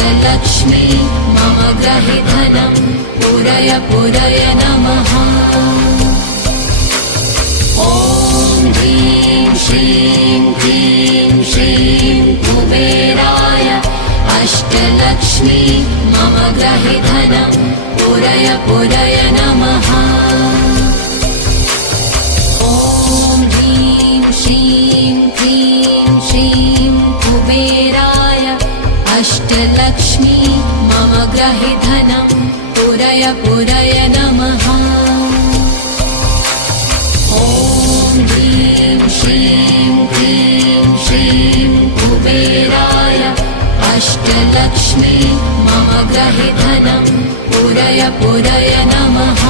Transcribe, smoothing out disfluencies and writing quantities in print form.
अष्टलक्ष्मी मम ग्रहे धनं पूरय पूरय नमः। ॐ ह्रीं श्रीं क्लीं श्रीं कुबेराय अष्टलक्ष्मी मम ग्रहे धनं पूरय पूरय नमः। ॐ ह्रीं श्रीं क्लीं श्रीं कुबेराय अष्टलक्ष्मी मम ग्रहे धनं पूरय पूरय नमः। ॐ ह्रीं श्रीं क्लीं श्रीं कुबेराय अष्टलक्ष्मी मम ग्रहे धनं पूरय पूरय नमः।